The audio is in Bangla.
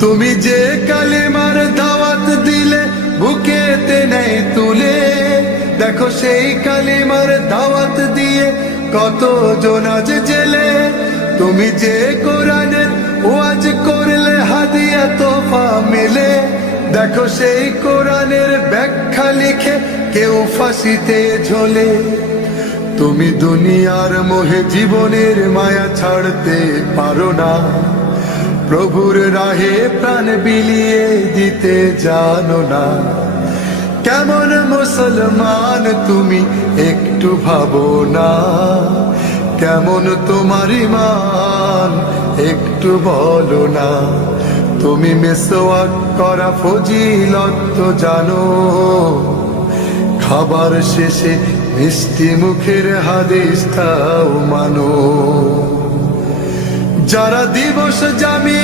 তুমি যে কালেমার দাওয়াত দিলে বুকেতে নেই তুলে, দেখো সেই কালেমার দাওয়াত দিয়ে কত জন আজ জেলে। তুমি যে কোরআনের ওয়াজ করলে হাদিয়া তোফা মেলে, দেখো সেই কোরআনের ব্যাখ্যা লিখে কেউ ফাঁসিতে ঝোলে। তুমি দুনিয়ার মোহে জীবনের মায়া ছাড়তে পারো না, প্রভুর রাহে প্রাণ বিলিয়ে দিতে জানো না। কেমন মুসলমান তুমি একটু ভাবো না, কেমন তোমার ঈমান একটু বলো না। তুমি মিসওয়াক করা ফজিলত তো জানো, খাবার শেষে মিষ্টি মুখের হাদিসটাও মানো। যারা দিবস জামি